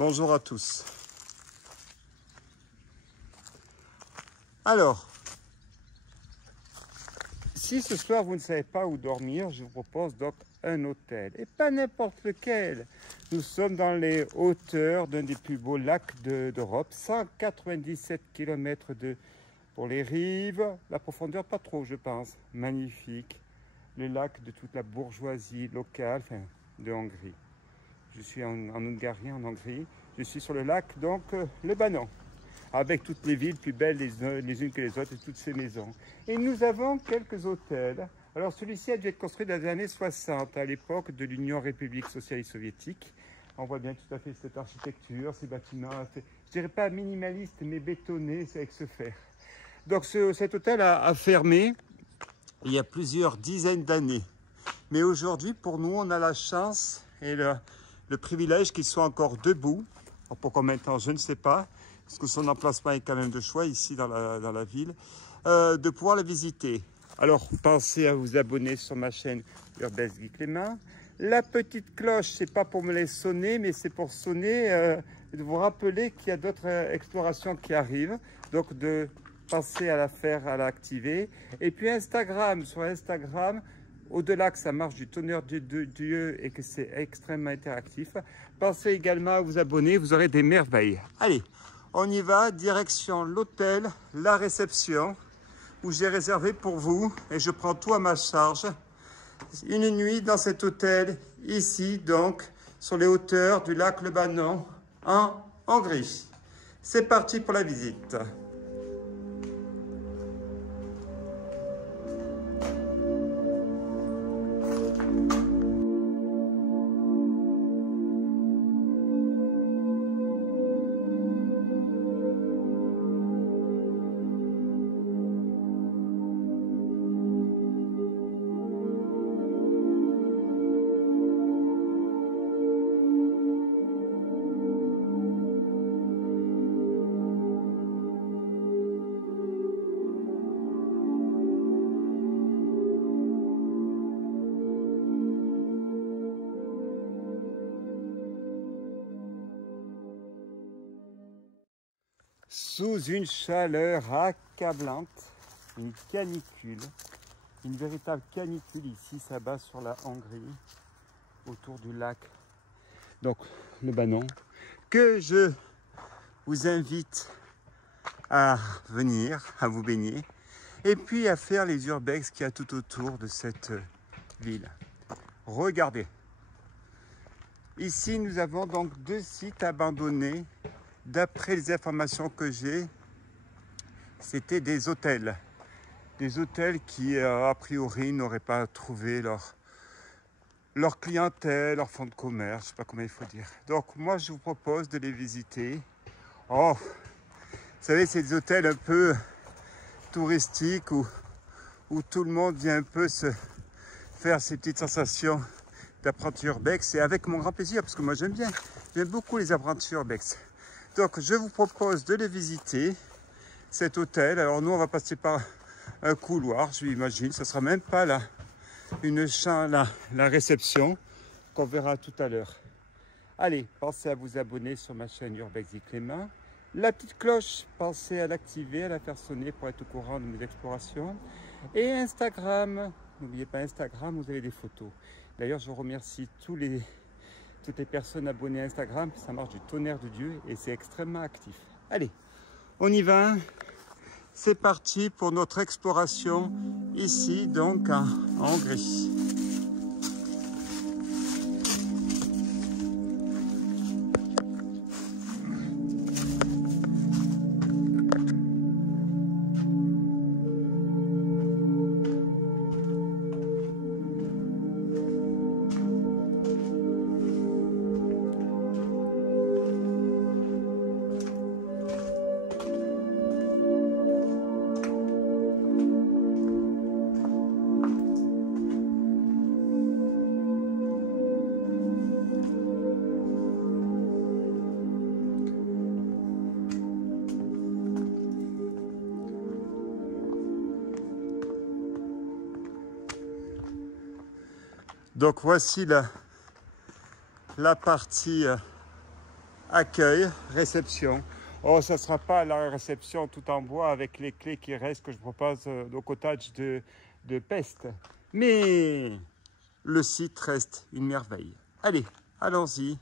Bonjour à tous. Alors, si ce soir vous ne savez pas où dormir, je vous propose donc un hôtel. Et pas n'importe lequel. Nous sommes dans les hauteurs d'un des plus beaux lacs d'Europe. 197 km pour les rives. La profondeur, pas trop, je pense. Magnifique. Le lac de toute la bourgeoisie locale, enfin, de Hongrie. Je suis en Hongarie, en Hongrie. Je suis sur le lac, donc, le Banat, avec toutes les villes plus belles les unes que les autres et toutes ces maisons. Et nous avons quelques hôtels. Alors celui-ci a dû être construit dans les années 60, à l'époque de l'Union République Socialiste Soviétique. On voit bien tout à fait cette architecture, ces bâtiments, je dirais pas minimaliste, mais bétonnés avec ce fer. Donc cet hôtel a fermé il y a plusieurs dizaines d'années. Mais aujourd'hui, pour nous, on a la chance et le privilège qu'il soit encore debout. Pour combien de temps, je ne sais pas, parce que son emplacement est quand même de choix ici dans la ville, de pouvoir la visiter. Alors, pensez à vous abonner sur ma chaîne Urbex Guy Clément. La petite cloche, c'est pas pour me les sonner, mais c'est pour sonner, de vous rappeler qu'il y a d'autres explorations qui arrivent. Donc, de penser à la faire, à l'activer. Et puis Instagram, sur Instagram, au-delà que ça marche du tonnerre de Dieu et que c'est extrêmement interactif, pensez également à vous abonner, vous aurez des merveilles. Allez, on y va, direction l'hôtel, la réception, où j'ai réservé pour vous, et je prends tout à ma charge. Une nuit dans cet hôtel, ici donc, sur les hauteurs du lac Le Banat, en Hongrie. C'est parti pour la visite. Sous une chaleur accablante, une canicule, une véritable canicule ici, ça bat sur la Hongrie, autour du lac, donc le Banat, que je vous invite à venir, à vous baigner, et puis à faire les urbex qu'il y a tout autour de cette ville. Regardez, ici nous avons donc deux sites abandonnés. D'après les informations que j'ai, c'était des hôtels qui, a priori, n'auraient pas trouvé leur clientèle, leur fonds de commerce, je ne sais pas comment il faut dire. Donc, moi, je vous propose de les visiter. Oh, vous savez, c'est des hôtels un peu touristiques où tout le monde vient un peu se faire ses petites sensations d'apprenti urbex. Et avec mon grand plaisir, parce que moi, j'aime beaucoup les apprentis urbex. Donc, je vous propose de les visiter, cet hôtel. Alors, nous, on va passer par un couloir, je l'imagine. Ce ne sera même pas la réception qu'on verra tout à l'heure. Allez, pensez à vous abonner sur ma chaîne Urbex Guy Clément. La petite cloche, pensez à l'activer, à la faire sonner pour être au courant de mes explorations. Et Instagram, n'oubliez pas Instagram, vous avez des photos. D'ailleurs, je remercie toutes les personnes abonnées à Instagram, ça marche du tonnerre de Dieu et c'est extrêmement actif. Allez, on y va. C'est parti pour notre exploration ici, donc en Hongrie. Donc voici la partie accueil, réception. Oh, ça ne sera pas la réception tout en bois avec les clés qui restent que je propose au cottage de Pest. Mais le site reste une merveille. Allez, allons-y.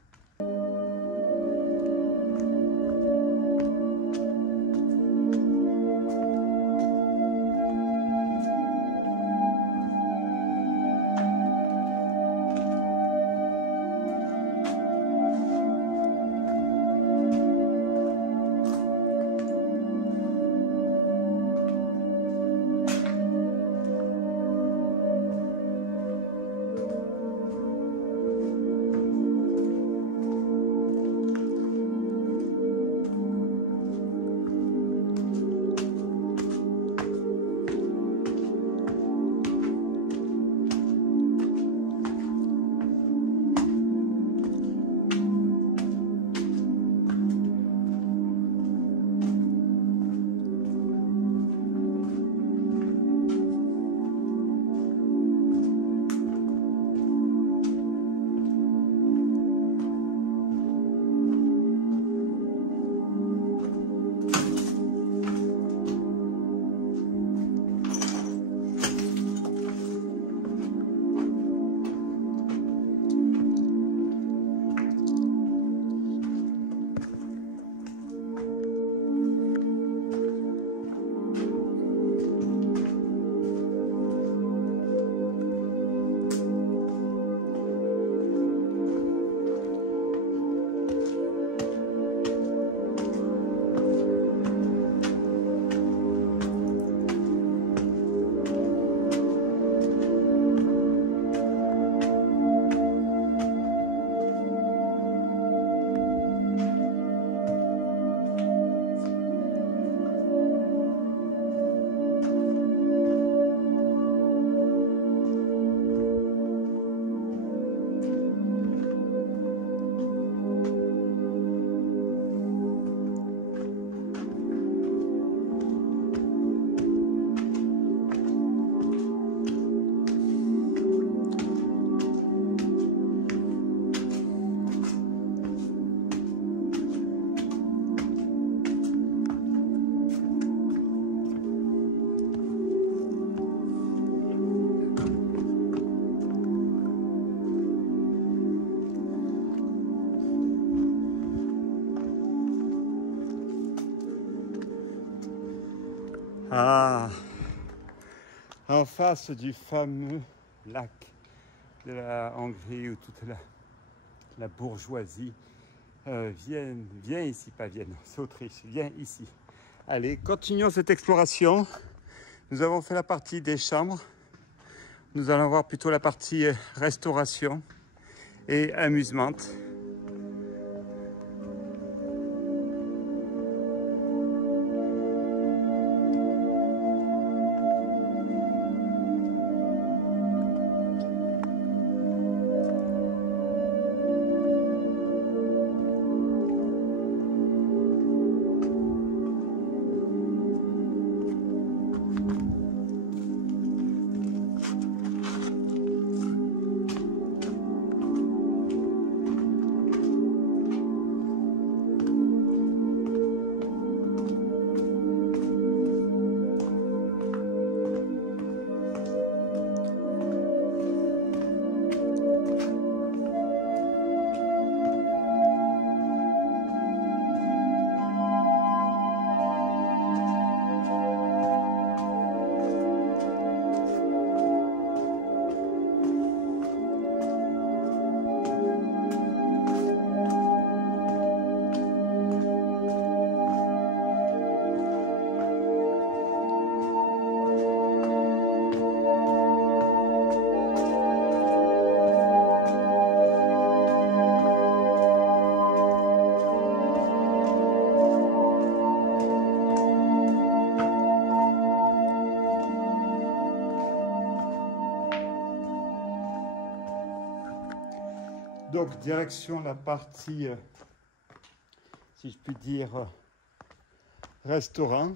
Ah, en face du fameux lac de la Hongrie où toute la bourgeoisie vient ici, pas Vienne, c'est Autriche, vient ici. Allez, continuons cette exploration. Nous avons fait la partie des chambres. Nous allons voir plutôt la partie restauration et amusement. Donc, direction la partie, si je puis dire, restaurant.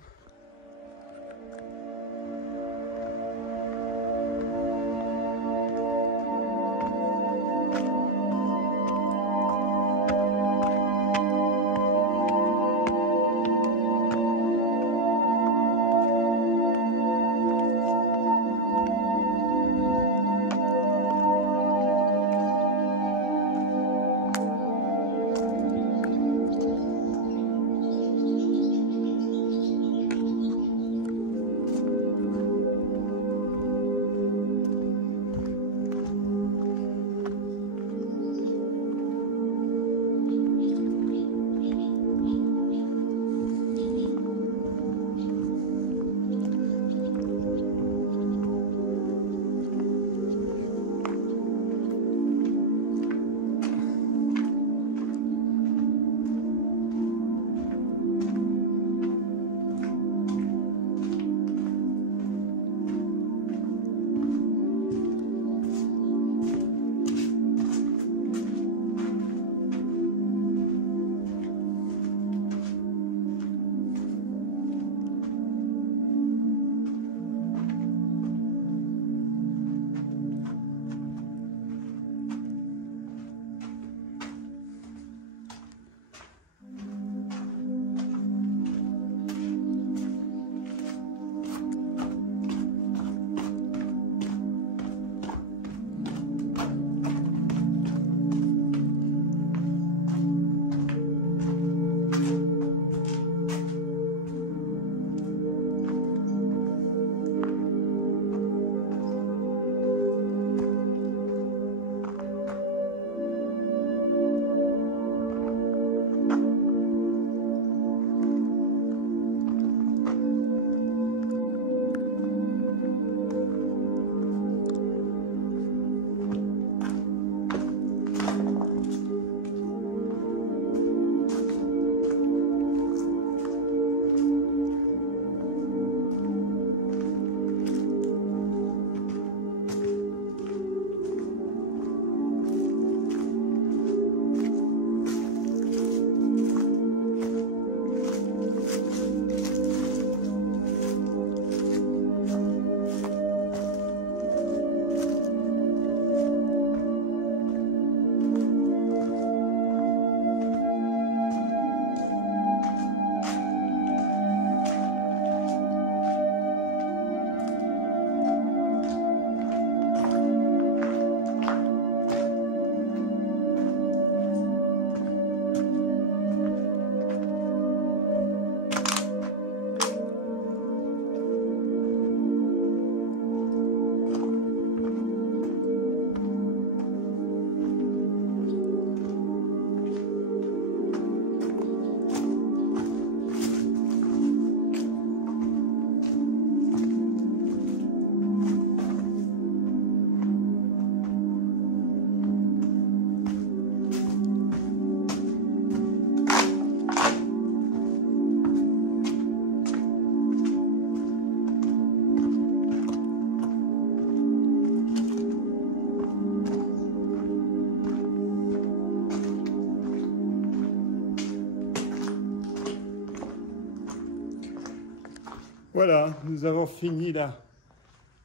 Voilà, nous avons fini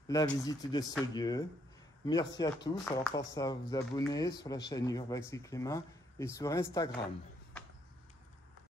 la visite de ce lieu. Merci à tous. Alors, pensez à vous abonner sur la chaîne Urbax et Clément et sur Instagram.